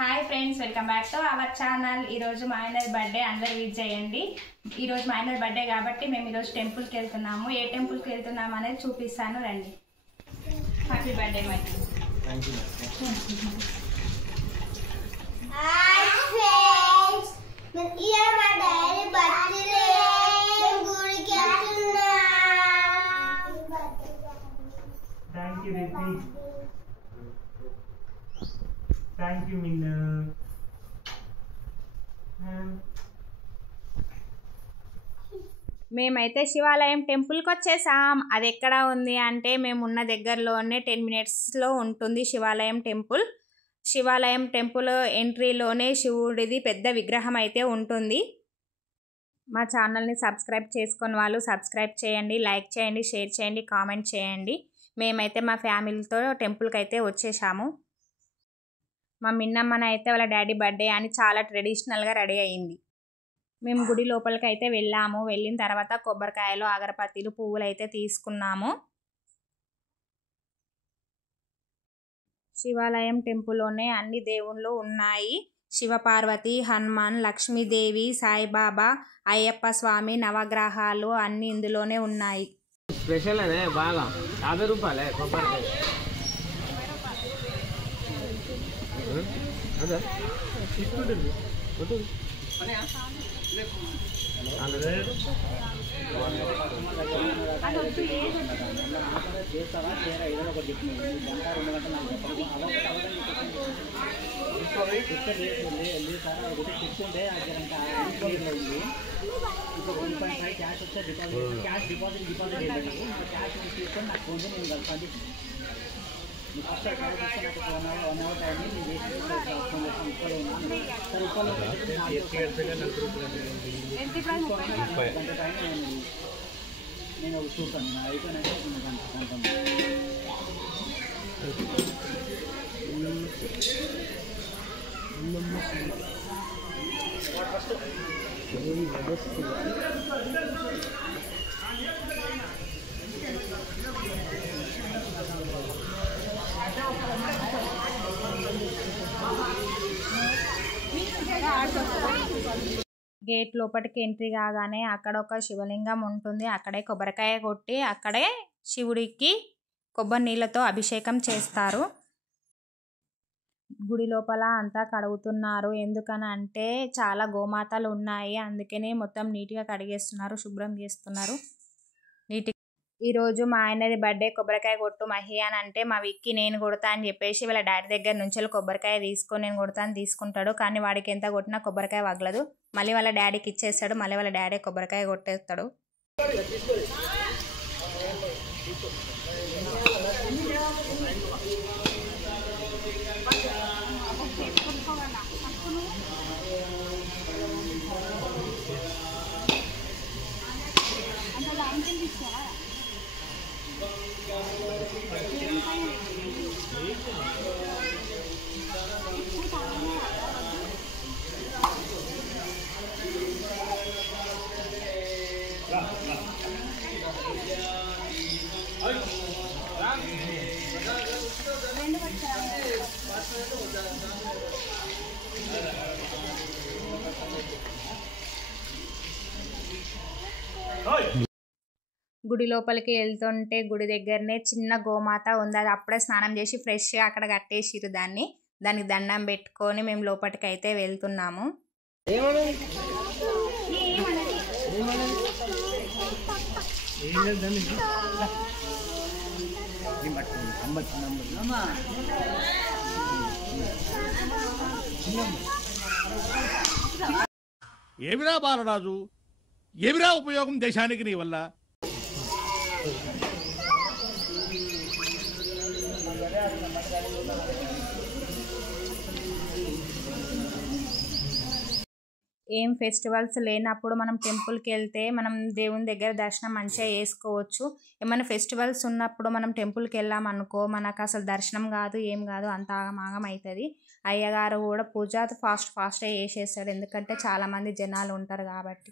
Hi friends, welcome back to our channel. ఈరోజు మా ఆయన బర్త్డే, అందరు విజ్ చేయండి. ఈరోజు మా ఆయన బర్త్డే కాబట్టి మేము ఈరోజు టెంపుల్కి వెళ్తున్నాము. ఏ టెంపుల్కి వెళ్తున్నాము అనేది చూపిస్తాను, రండి. Happy birthday my. Thank you, Minna. మేమైతే శివాలయం టెంపుల్కి వచ్చేసాం. అది ఎక్కడ ఉంది అంటే మేము ఉన్న దగ్గరలోనే 10 minutesలో ఉంటుంది శివాలయం టెంపుల్. శివాలయం టెంపుల్ ఎంట్రీలోనే శివుడిది పెద్ద విగ్రహం అయితే ఉంటుంది. మా ఛానల్ని సబ్స్క్రైబ్ చేసుకుని వాళ్ళు సబ్స్క్రైబ్ చేయండి, లైక్ చేయండి, షేర్ చేయండి, కామెంట్ చేయండి. మేమైతే మా ఫ్యామిలీతో టెంపుల్కి అయితే వచ్చేసాము. మా మిన్నమ్మన అయితే వాళ్ళ డాడీ బర్త్డే అని చాలా ట్రెడిషనల్గా రెడీ అయ్యింది. మేము గుడి లోపలికి అయితే వెళ్ళాము. వెళ్ళిన తర్వాత కొబ్బరికాయలు, అగరబత్తీలు, పువ్వులు అయితే తీసుకున్నాము. శివాలయం టెంపుల్లోనే అన్ని దేవుళ్ళు ఉన్నాయి. శివపార్వతి, హనుమాన్, లక్ష్మీదేవి, సాయిబాబా, అయ్యప్ప స్వామి, నవగ్రహాలు అన్ని ఇందులోనే ఉన్నాయి. స్పెషల్ అదే బాగా 50 రూపాయలే కొబ్బరికాయ. అదే తీసుకుంటుంది క్యాష్ వస్తే డిపాజిట్ తీసుకొని నాకు ఫోన్ నేను కలుపుతాను. మీకు ఫస్ట్ క్యాష్ వస్తే నాకు 1 hour టైం నేను చేసి గంట టైం నేను చూస్తాను. నా అయిపోయినాక గంట గేట్ లోపలికి ఎంట్రీ కాగానే అక్కడ ఒక శివలింగం ఉంటుంది. అక్కడే కొబ్బరికాయ కొట్టి అక్కడే శివుడికి కొబ్బరి నీళ్ళతో అభిషేకం చేస్తారు. గుడి లోపల అంతా కడుగుతున్నారు. ఎందుకని అంటే చాలా గోమాతలు ఉన్నాయి, అందుకనే మొత్తం నీట్గా కడిగేస్తున్నారు, శుభ్రం చేస్తున్నారు నీట్గా. ఈరోజు మా ఆయనది బర్త్డే. కొబ్బరికాయ కొట్టు మహి అని అంటే మా విక్కి నేను కొడతా అని చెప్పేసి వాళ్ళ డాడీ దగ్గర నుంచి కొబ్బరికాయ తీసుకొని నేను కొడతాను తీసుకుంటాడు. కానీ వాడికి ఎంత కొట్టినా కొబ్బరికాయ వగలదు. మళ్ళీ వాళ్ళ డాడీకి ఇచ్చేస్తాడు. మళ్ళీ వాళ్ళ డాడీ కొబ్బరికాయ కొట్టేస్తాడు. గుడి లోపలికి వెళ్తుంటే గుడి దగ్గరనే చిన్న గోమాత ఉంది. అది అప్పుడే స్నానం చేసి ఫ్రెష్గా అక్కడ కట్టేసిరు. దానికి దండం పెట్టుకొని మేము లోపలికి అయితే వెళ్తున్నాము. ఏమిరా బాలరాజు, ఏమిరా ఉపయోగం దేశానికి నీ వల్ల? ఏం ఫెస్టివల్స్ లేనప్పుడు మనం టెంపుల్కి వెళ్తే మనం దేవుని దగ్గర దర్శనం మంచిగా చేసుకోవచ్చు. ఏమైనా ఫెస్టివల్స్ ఉన్నప్పుడు మనం టెంపుల్కి వెళ్ళామనుకో మనకు అసలు దర్శనం కాదు, ఏం కాదు, అంత ఆగమాగం అవుతుంది. అయ్యగారు కూడా పూజ ఫాస్ట్గా చేసేస్తాడు, ఎందుకంటే చాలామంది జనాలు ఉంటారు కాబట్టి.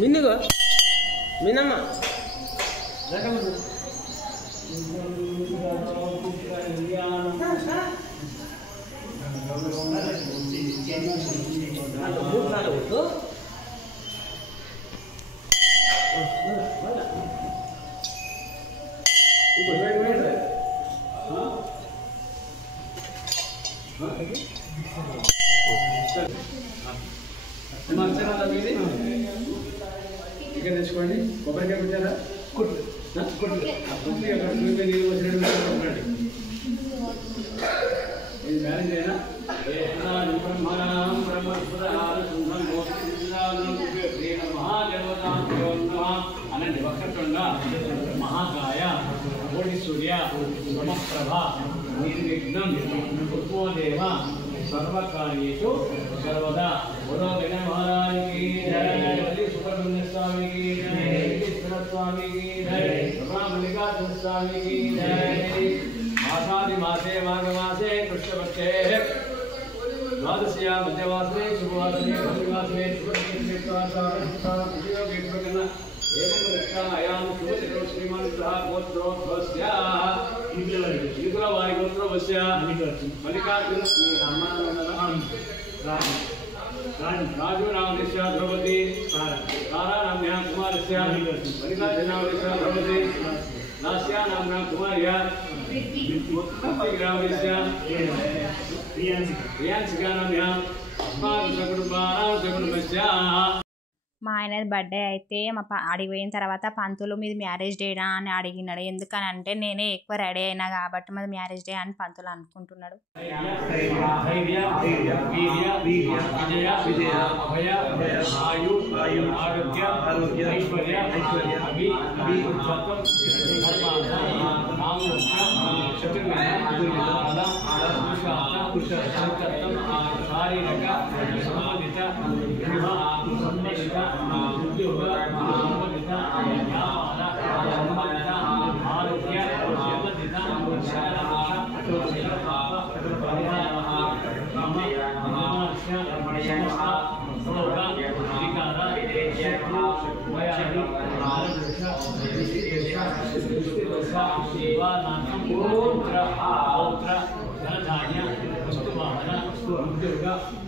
మిన్నుగా మిన్నమ్మ చికెన్ తెచ్చుకోండి కొబ్బరికాయ పెట్టారా నీళ్ళు వచ్చినట్టు ఇది మ్యారేజ్ అయినా అనండి వక్రతుండ మహాకాయ కోటి సూర్య సమప్రభ నిర్విఘ్నం కుర్మోదేవ सर्वकार्येषु सर्वदा बोलो गणेश महाराज की जय, सुब्रह्मण्य स्वामी की जय, ईश्वर स्वामी की जय, मल्लिकार्जुन स्वामी की जय। मासादि मासे माघमासे कृष्णपक्षे द्वादश्या मध्यवासरे शुभवासरे भद्रवासरे एवं शुभतिरो श्रीमान गोत्रोद्भवस्य वारी गोत्रोद्भवस्य मल्लिकार्जुन राजू नामस्य द्रौपदी तारा नाम्यां कुमारस्य मल्लिकार्जुन नामस्य द्रौपदी नास्या नाम्ना कुमार्या नामस्य प्रियांशिका नाम्यां अस्माकं सकुटुम्बस्य। మా ఆయన బర్త్డే అయితే ఆడికి పోయిన తర్వాత పంతులు మీది మ్యారేజ్ డేనా అని అడిగినాడు. ఎందుకని అంటే నేనే ఎక్కువ రెడీ అయినా కాబట్టి మాది మ్యారేజ్ డే అని పంతులు అనుకుంటున్నాడు.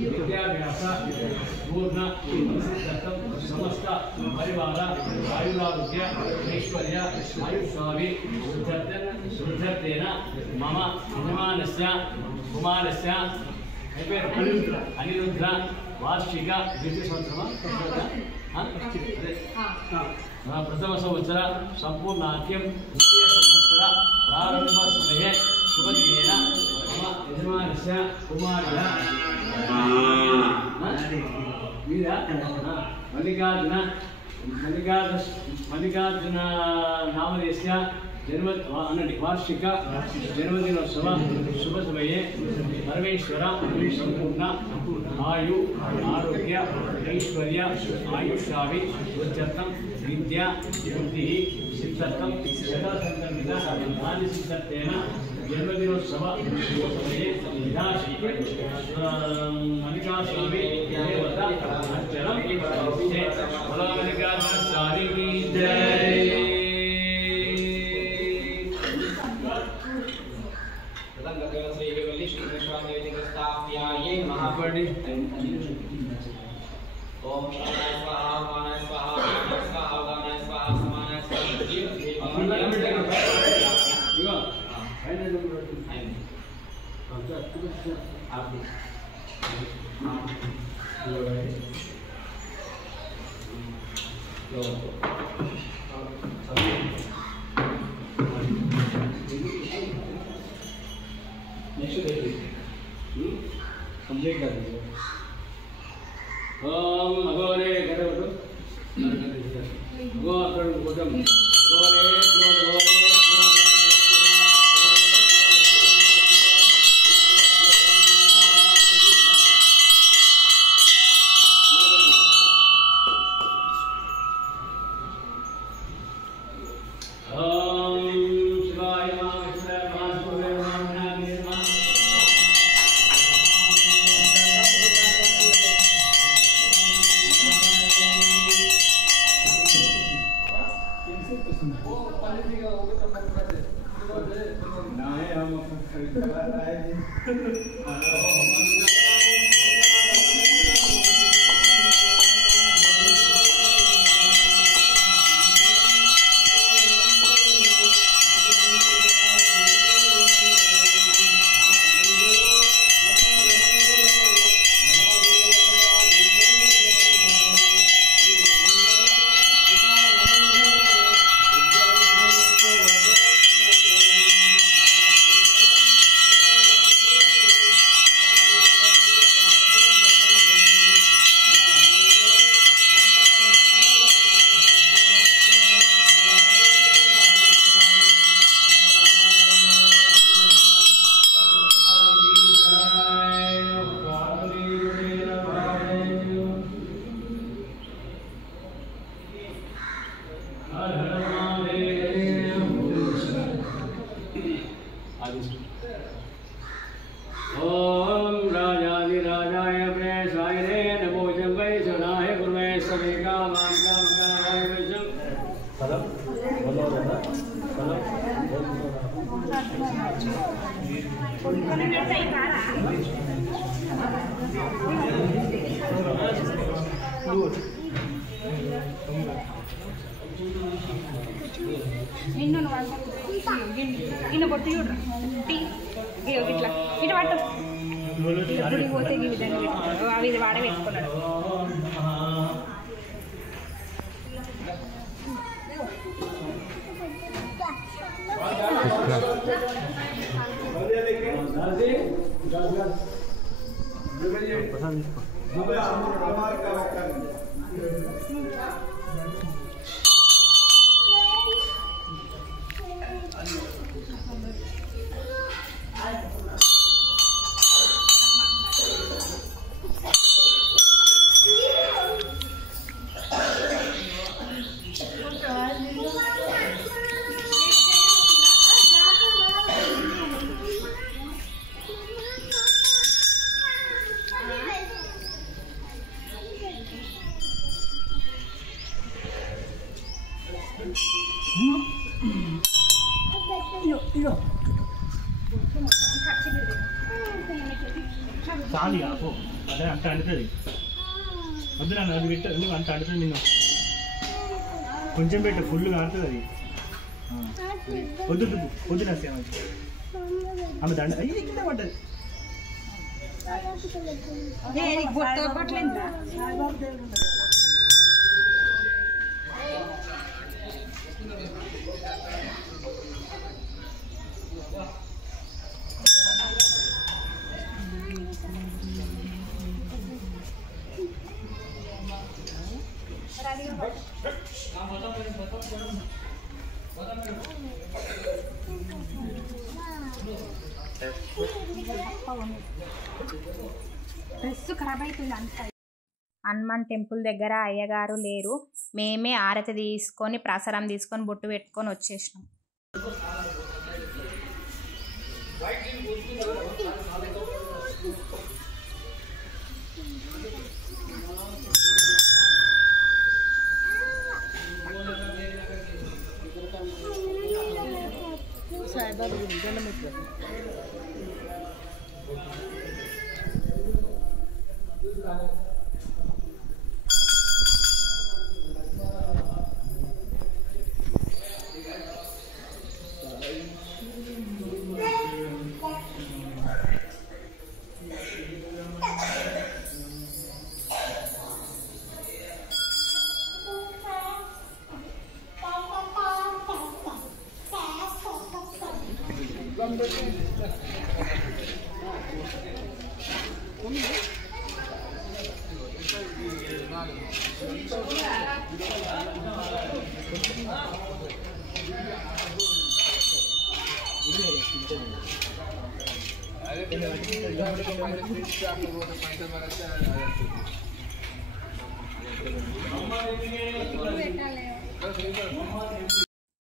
विद्याभ्यास पूर्ण समस्त परिवार आयुरारोग्य ऐश्वर्य आयुष्माभि शुद्धत्वेन मम यजमानस्य कुमारस्य अनिरुद्ध वार्षिक प्रथम संवत्सर संपूर्णाख्यं द्वितीय संवत्सर प्रारंभ समये शुभदिनेन मम यजमानस्य कुमारः मल्लिकार्जुन नामधेयस्य वार्षिक जन्मदिनोत्सव शुभ समये परमेश्वर संपूर्ण आयु आरोग्य ऐश्वर्य आयुष्याभि वृद्ध्यर्थं विद्या बुद्धि सिद्ध्यर्थं सकलसंकल्पित मानसिकत्वेन जन्मदिनोत्सव शुभ समये विधाशी मल्लिकार्जुन देवता अर्चनं बोलो मल्लिकार्जुन स्वामी की जय। महापंडित ओम स्वाहा स्वाहा स्वाहा स्वाहा स्वाहा स्वाहा समाना कंप्लीट कर दीजिए। ओम अगोरे गणपति गो अकड़ गोदम गोरे ओम शिवाय नमः शिवाय नमः ओम राजाधिराजाय प्रेषाय नमो जंगै सुनाय गुरुवे सभी का मानकाम कराय विजय इन बొట్టు చూడరా ఇట్లా ఇటు పట్టు గుడి పోతే ఈ విధంగా పెట్టుకున్నాడు అవి ఇది వాడే పెట్టుకున్నాడు చాలు ఆపో అదే అంత అంటుతుంది వద్దు నన్ను అది పెట్టు ఎందుకు అంత అంటుతుంది నిన్ను కొంచెం పెట్టు ఫుల్ కాడుతుంది అది వద్దు వద్దు నా సేవ ఆమె దండ అయ్యి కింద పడ్డది డ్రెస్ ఖరాబ్ అవుతుంది అంత హనుమాన్ టెంపుల్ దగ్గర అయ్యగారు లేరు మేమే ఆరతి తీసుకొని ప్రసారం తీసుకొని బొట్టు పెట్టుకొని వచ్చేసినాం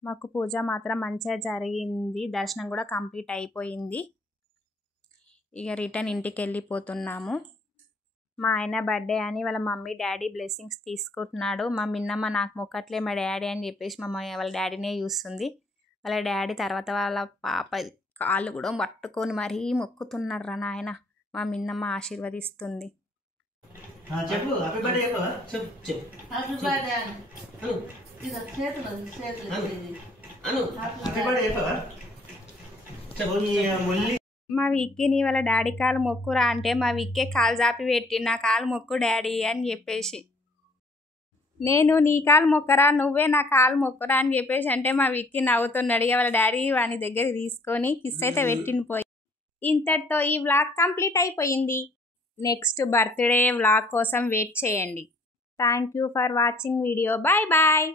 మాకు పూజ మాత్రం మంచిగా జరిగింది దర్శనం కూడా కంప్లీట్ అయిపోయింది ఇక రిటర్న్ ఇంటికి వెళ్ళిపోతున్నాము మా ఆయన బర్త్డే అని వాళ్ళ మమ్మీ డాడీ బ్లెస్సింగ్స్ తీసుకుంటున్నాడు మా మిన్నమ్మ నాకు మొక్కట్లే మా డాడీ అని చెప్పేసి మా వాళ్ళ డాడీనే చూస్తుంది వాళ్ళ డాడీ తర్వాత వాళ్ళ పాప కాళ్ళు కూడా పట్టుకొని మరీ మొక్కుతున్నారా నాయన. మా మిన్నమ్మ ఆశీర్వదిస్తుంది. చెప్పు హ్యాపీ బర్త్డే చెప్పు చెప్పు చెప్పు హ్యాపీ బర్త్డే అను ఇది చేతులు అను హ్యాపీ బర్త్డే చెప్పవా చెప్పు నీ ముల్లి. మా విక్కీని వాళ్ళ డాడీ కాలు మొక్కురా అంటే మా విక్కే కాలు జాపి పెట్టి నా కాలు మొక్కు డాడీ అని చెప్పేసి, నేను నీ కాలు మొక్కరా నువ్వే నా కాలు మొక్కరా అని చెప్పేసి అంటే మా విక్కీ నవ్వుతున్నాడు. వాళ్ళ డాడీ వాని దగ్గర తీసుకొని కిస్ అయితే పెట్టిన పోయి. ఇంతటితో ఈ వ్లాగ్ కంప్లీట్ అయిపోయింది. నెక్స్ట్ బర్త్డే వ్లాగ్ కోసం వెయిట్ చేయండి. Thank you for watching video. Bye bye.